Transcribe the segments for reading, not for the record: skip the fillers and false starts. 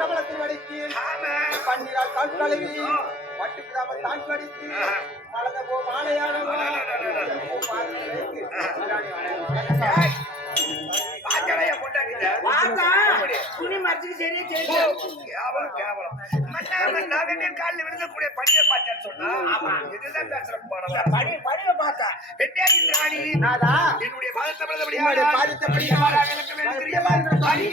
கமலத்தில் வடித்து பன்னீரால் கால் கழுவி பட்டுக்கு தான் படித்து மலத போ மாலையாக துணி மறைச்சுக்கு சரியா காலில் விழுந்தக்கூடிய பணியை பார்த்தேன்னு சொன்னா இதுதான் பேசுறேன் பணியை பார்த்தா வெட்டியா இந்திராணி என்னுடைய பாதத்தபடி எனக்கு தெரியமா பணி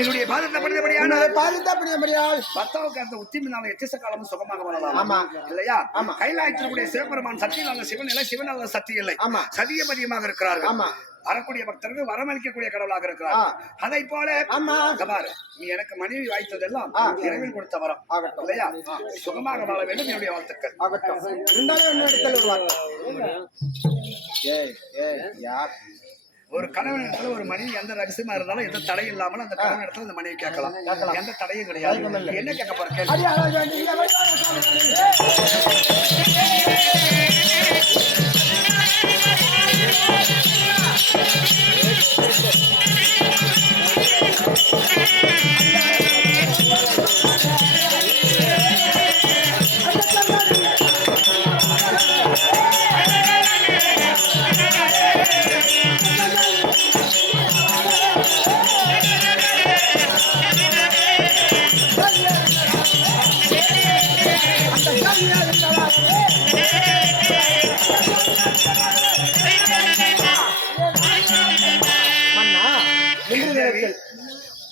என்னுடைய பாதத்தபடியால் பத்தாவுக்கு அந்த உத்திமினால எச்ச காலமும் சுகமாக வரலாம். ஆமா இல்லையா? ஆமா. கைலாயத்திற்குரிய சிவபெருமான் சத்தியில்லாத சிவன் இல்லை, சிவனால சக்தி இல்லை. ஆமா. சதியமதியமாக இருக்கிறார்கள். ஆமா. வரக்கூடிய பக்தர்கள் வரமளிக்கக்கூடிய கடவுளாக இருக்கிறார். அதை போல நீ எனக்கு மனைவி வாய்த்ததெல்லாம் இறைவன் கொடுத்த வரம் இல்லையா? சுகமாக வாழ வேண்டும் என்னுடைய வாழ்த்துக்கள். ஒரு கணவன் இடத்துல ஒரு மனைவி எந்த ரகசியமா இருந்தாலும் எந்த தடை இல்லாமல் அந்த கணவன் இடத்துல அந்த மனைவி கேட்கலாம். எந்த தடையும் கிடையாது. என்ன கேட்க போற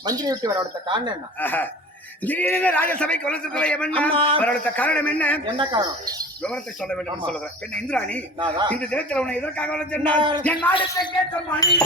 மந்திரி விட்டு வரடுத்த காரணம் என்ன? திடீரென ராஜசபைக்கு வரடுத்த காரணம் என்ன? என்ன காரணம்? விவரத்தை சொல்ல வேண்டும் சொல்லுகிறேன். பெண் இந்திராணி, இந்த தினத்தில் உன்னை எதற்காக வளர்த்தேன்? என் நாடத்தை கேட்ட மணி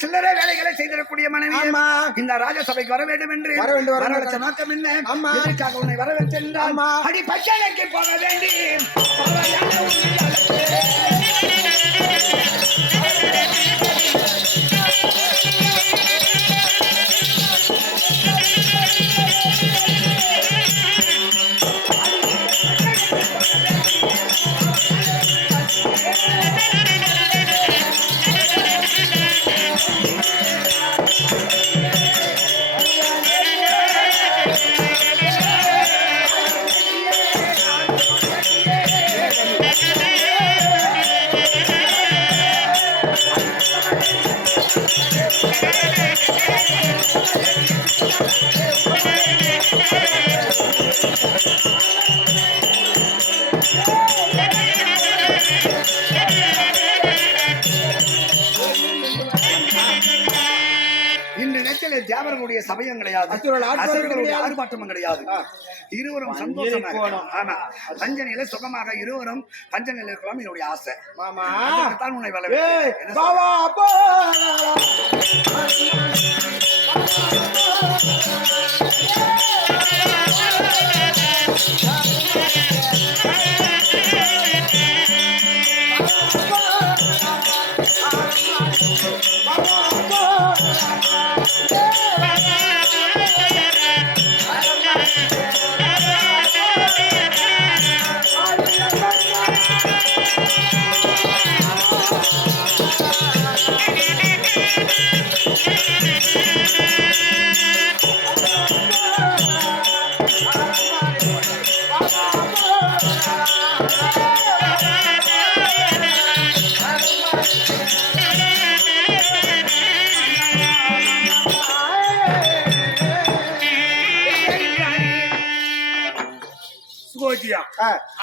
சில்லறை வேலைகளை செய்திடக்கூடிய மனைவி இந்த ராஜசபைக்கு வர வேண்டும் என்று வரவழைச்ச நோக்கம் என்ன? இதற்காக உன்னை வரவேற்றென்றால் அடி பச்சைக்கு போக வேண்டி இடத்திலே தேவர்களுடைய சபையும் கிடையாது, அசுரர்களுடைய ஆர்ப்பாட்டமும் கிடையாது. இருவரும் சந்தோஷமாக ஆமா பஞ்சனையில சுகமாக இருவரும் பஞ்சனையில் இருக்கலாம் என்னுடைய ஆசை. மாமா தான் உன்னை வள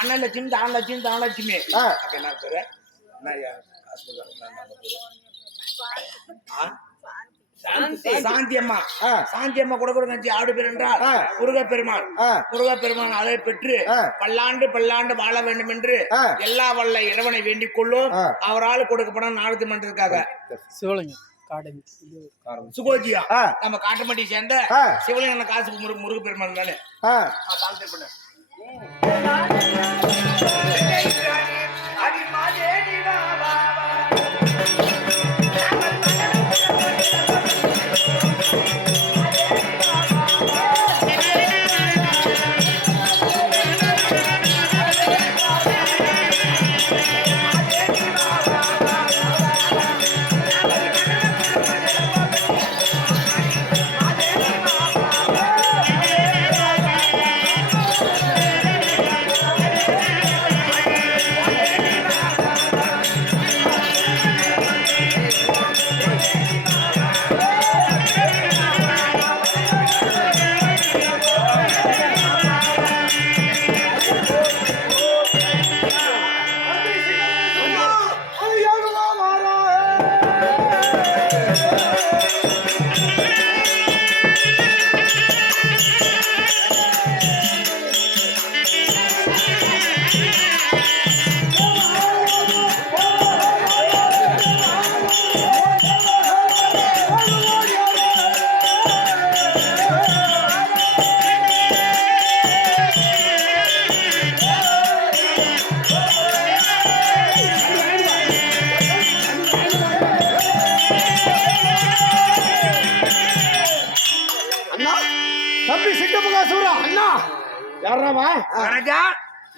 அண்ணன் லட்சுமி தான் லட்சுமி தான் லட்சுமி என்ன பேரு சாந்தியம்மா சாந்தியம்மா கூட கூட ஆடு பேர் என்றால் முருகப்பெருமான் முருகப்பெருமான் அதை பெற்று பல்லாண்டு பல்லாண்டு வாழ வேண்டும் என்று எல்லா வல்ல இறைவனை வேண்டிக் கொள்ளும். அவரால் கொடுக்கப்படும் நாடு மன்றத்துக்காக சுகோஜியா நம்ம காட்டுமட்டி சேர்ந்த சிவலிங்க காசு முருகப்பெருமான் தானே பண்ண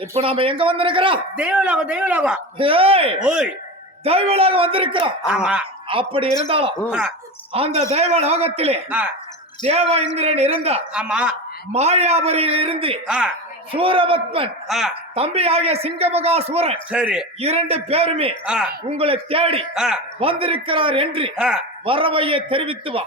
இப்ப நாம எங்க வந்திருக்கிறோம்? தெய்வலோகம் தெய்வலோகம் தெய்வலோகம் வந்திருக்கிறோம். அப்படி இருந்தாலும் அந்த தெய்வலோகத்திலே தேவ இந்திரன் இருந்தா மாயாபுரியில் இருந்து சூரபத்மன் தம்பி ஆகிய சிங்கமகா சூரன் சரி 2 பேருமே உங்களை தேடி வந்திருக்கிறார் என்று வரவையை தெரிவித்து வா.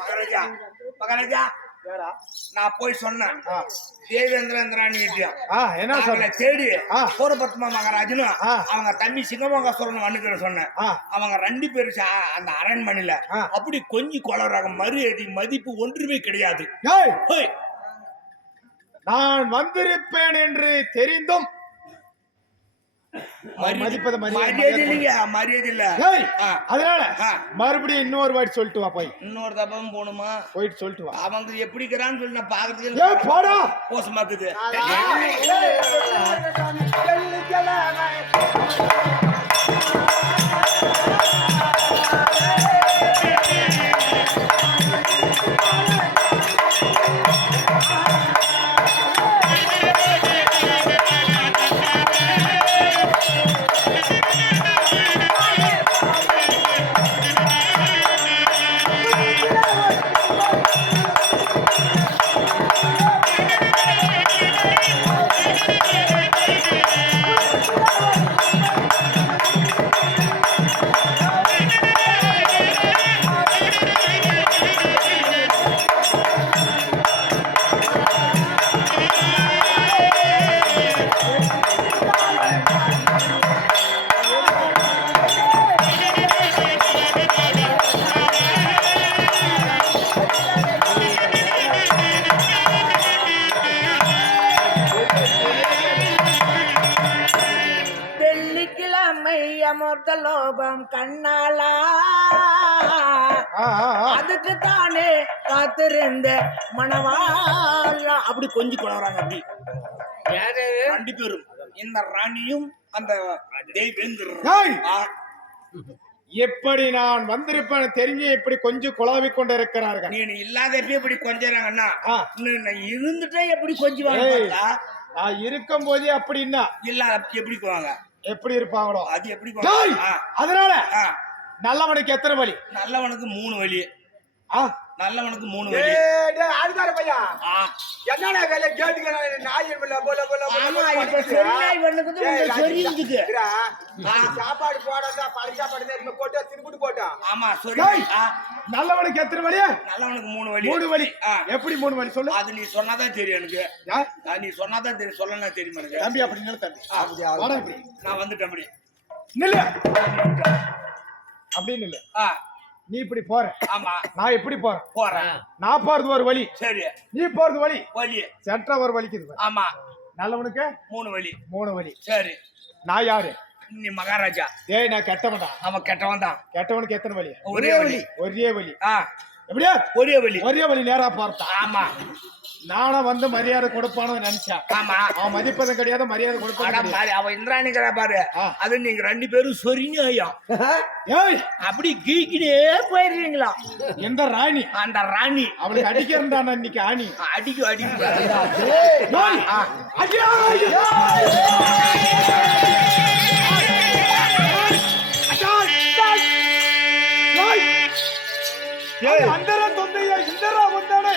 மகாராஜா மகாராஜா நான் போய் சொன்னேன் தேவேந்திரேந்திராணி என்ன சொல்ல தேடி சூரபத்மா மகாராஜனும் அவங்க தம்பி சிங்கமகாசுரன் வந்துக்கிற சொன்னேன். அவங்க 2 பேரும் அந்த அரண்மனையில அப்படி கொஞ்சம் கொலறாங்க. மரியாதை மதிப்பு ஒன்றுமே கிடையாது. நான் வந்திருப்பேன் என்று தெரிந்தும் மதிப்பது மரியாதை இல்ல. அதனால மறுபடியும் இன்னொரு வாட்டி சொல்லிட்டு வா. போய் இன்னொரு தப்பம் போகணுமா? போயிட்டு சொல்லிட்டு வா. அவங்க எப்படி இருக்கிறான்னு சொல்லி நான் பாக்குறதுக்கு போடா மோசமாக்குது. லோபம் கண்ணாலா அதுக்கு தானே காத்திருந்த மணவாளா அப்படி கொஞ்சம் கொள்றாங்க. அப்படி 2 பேரும் இந்த ராணியும் அந்த எப்படி நான் வந்திருப்பேன் தெரிஞ்சு இப்படி கொஞ்சம் குழாவி கொண்டு இருக்கிறார்கள். நீ இல்லாதப்ப இப்படி கொஞ்சறாங்கன்னா இருந்துட்டே எப்படி கொஞ்சம் நான் இருக்கும் போதே அப்படின்னா இல்ல எப்படி போவாங்க? எப்படி இருப்பாங்களோ அது எப்படி. அதனால நல்லவனுக்கு எத்தனை வழி? நல்லவனுக்கு 3 வழி. நல்லவனுக்கு 3 வழி. ஆடுகார பையா என்னடா வேலை கேட்டுக்கிறான்? நாய் சாப்பாடு போடா பழைய சாப்பாடு போட்டா திருப்பிட்டு போட்டா. ஆமா சரி. நல்லவனுக்கு எத்தனை வழி? நல்லவனுக்கு 3 வழி. 3 வழி. எப்படி 3 வழி சொல்லு? அது நீ சொன்னாதான் தெரியும் எனக்கு. நீ சொன்னாதான் தெரியும். சொல்லனா தெரியுமா எனக்கு? தம்பி அப்படி நில்லு தம்பி. நான் வந்துட்டேன். அப்படி நில்லு. அப்படி நில்லு. நீ இப்படி போற. ஆமா. நான் எப்படி போறேன்? நான் போறது ஒரு வழி. சரி. நீ போறது வழி. வழி. சென்ட்ரா ஒரு வலிக்குது. ஆமா. நல்லவனுக்கு 3 வழி. 3 வழி. சரி. நான் யாரு? நீ மகாராஜா. நான் கெட்டவன்டா. அவன் கெட்டவன் தான். கெட்டவனுக்கு எத்தனை வழி? ஒரே வழி. ஒரே வழி. எப்படியா? ஒரே வழி. ஒரே வழி நேரா பார்த்தா. ஆமா. நானா வந்து மரியாதை கொடுப்பானு நினைச்சேன். ஆமா. அவன் மதிப்பதும் கிடையாது, மரியாதை கொடுப்பான். அவன் இந்திராணிக்கிறா பாரு. அது நீங்க 2 பேரும் சொரிங்க ஐயா. அப்படி கீக்கிட்டே போயிருக்கீங்களா? எந்த ராணி? அந்த ராணி. அவளுக்கு அடிக்கிறா இன்னைக்கு ஆணி. அடிக்கும். అందర తొందయ్య ఇందరా ఉందానే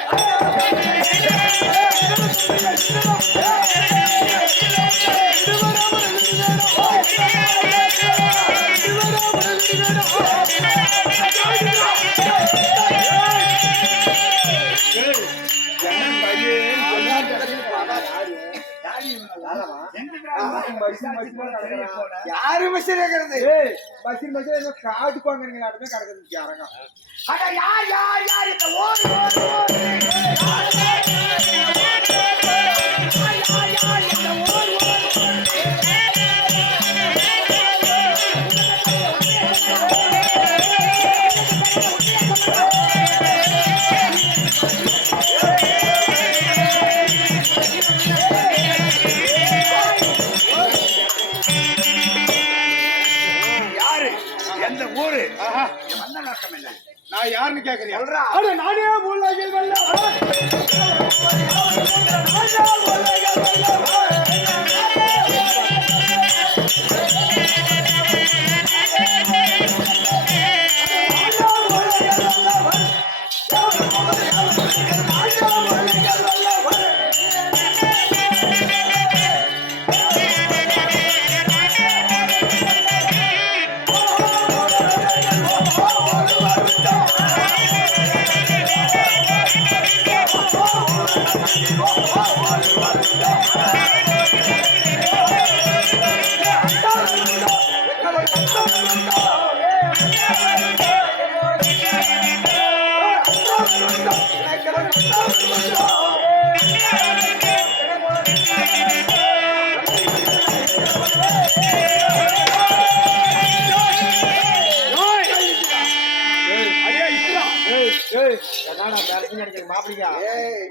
யாரு பஸ்ஸில் இருக்கிறது? பஸ்ஸில் ஏதோ காட்டுக்குவாங்க கிடக்குது. யாரங்க யார் இந்த நான் யாருன்னு கேக்குறியா? நானே மூலகில்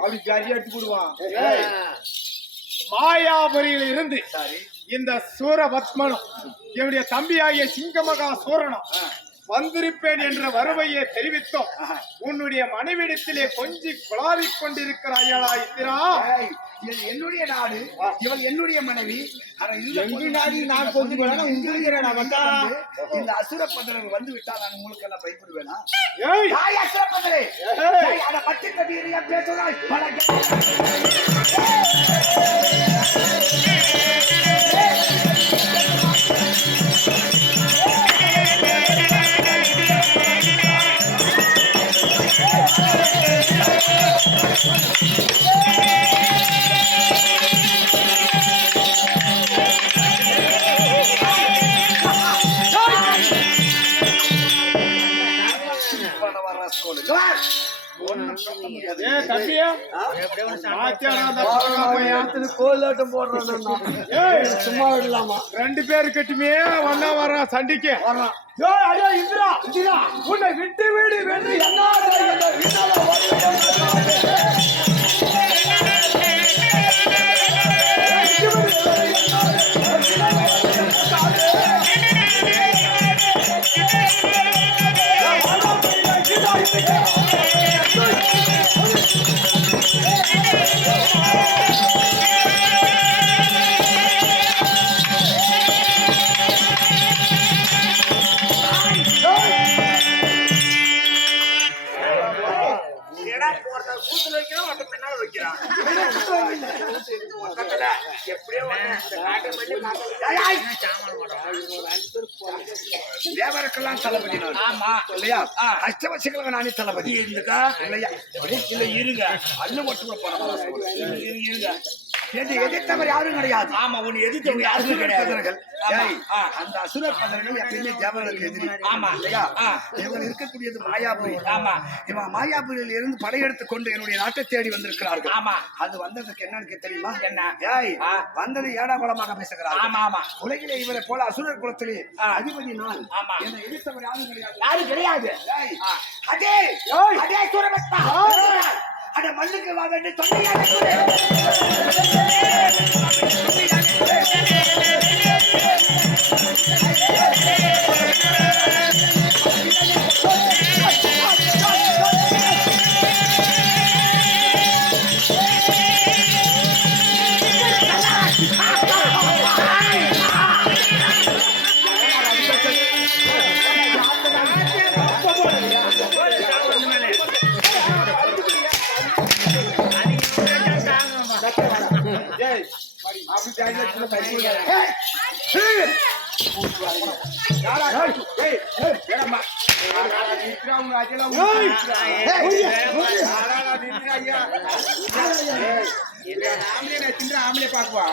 அப்படி ஜாலியா எடுத்து போடுவான். மாயாபுரியில் இருந்து இந்த சூரபத்மனும் என்னுடைய தம்பியாகிய சிங்கமகா சூரனும் வந்திருப்பேன் என்ற வருவையை தெரிவித்தோம். உன்னுடைய மனைவிடத்திலே கொஞ்சி குழாவிக் கொண்டிருக்கிறாயடா இந்திரா. இது என்னுடைய நாடு, இவள் என்னுடைய மனைவி. நான் கொஞ்சம் இந்த அசுரப்பதர்கள் வந்து விட்டால் நான் உங்களுக்கு எல்லாம் பயப்படுவேனா? ஏய் அசுரப்பதரே அதை பற்றி கவியா பேசுகிறாய். தம்பியா கோலாட்டம் போடுறான். சும்மா விடலாமா? 2 பேரு கட்டுமே ஒன்னா வர சண்டைக்கு இந்திரா இந்திரா உன்னை விட்டு வீடு வென்று என்ன தேவருக்கெல்லாம் தளபதி இல்லையா? அஷ்டவசிகளுக்கு நானே தளபதி இல்லையா? இல்ல இருங்க அல்ல மட்டும் இருங்க. எதிர்த்தவர் யாரும் கிடையாது. ஆமா உன்னை எதிர்த்தவங்க யாருமே கிடையாது. அந்த அசுரர் பதர்கள் எப்பயுமே தேவர்களுக்கு எதிரி. ஆமா இல்லையா? இவங்க இருக்கக்கூடியது மாயாபுரி. ஆமா இவன் மாயாபுரியில் இருந்து படையெடுத்துக் கொண்டு என்னுடைய நாட்டை தேடி வந்திருக்கிறார்கள். ஆமா அது வந்ததுக்கு என்னன்னு தெரியுமா? என்ன வந்தது ஏடாகுளமாக பேசுகிறார். ஆமா ஆமா உலகிலே இவரை போல அசுரர் குலத்திலே அதிபதி நான். ஆமா என்னை எதிர்த்தவர் யாரும் கிடையாது. யாரும் கிடையாது. அதே அதே சூரபத்மா அட மண்ணுக்கு வா என்று தொண்டையாக ஆம்பளை பாக்குவா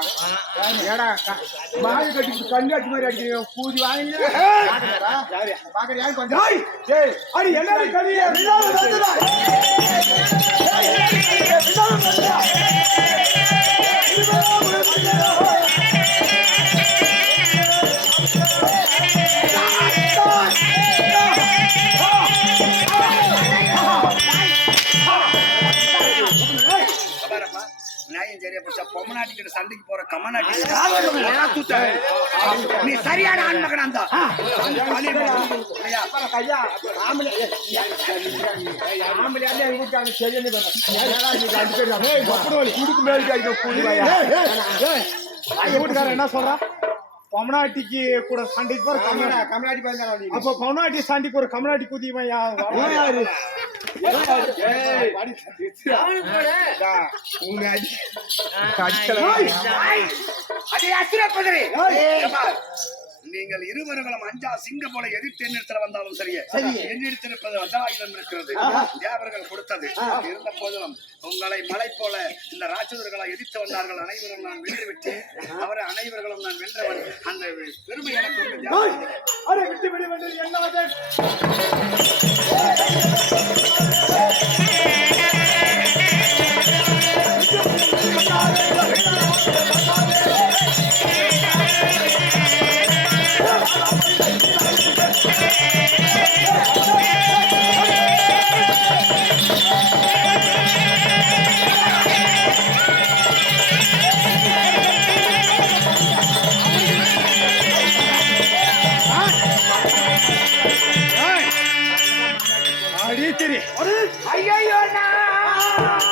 மாடு கட்டி கண்டாட்சி மாதிரி அடிக்கிறீங்க. கூதி வாங்கி பொம்மநாட்டிக்கிட்ட சண்டைக்கு போற கமநாட்டி நீ சரியான ஆண்மகன் அந்த என்ன சொல்றான்? பொம்மநாட்டிக்கு கூட சண்டைக்கு போற கமநாட்டி அப்ப பொம்மநாட்டி சண்டைக்கு ஒரு கமநாட்டி குதிமையா? நீங்கள் இருவர்களும் அஞ்சா சிங்க போல எதிர்த்து என்னிடத்துல வந்தாலும் சரியே என்னிடத்திருப்பது வஜராயுதம் இருக்கிறது. தேவர்கள் கொடுத்தது. இருந்த போதிலும் உங்களை மலை போல இந்த ராட்சதர்களை எதிர்த்து வந்தார்கள். அனைவரும் நான் வென்று விட்டு அவரை அனைவர்களும் நான் வென்றவன். அந்த பெருமை எனக்கு விட்டு விடு என்ன அடி திரி ஐயோ நான்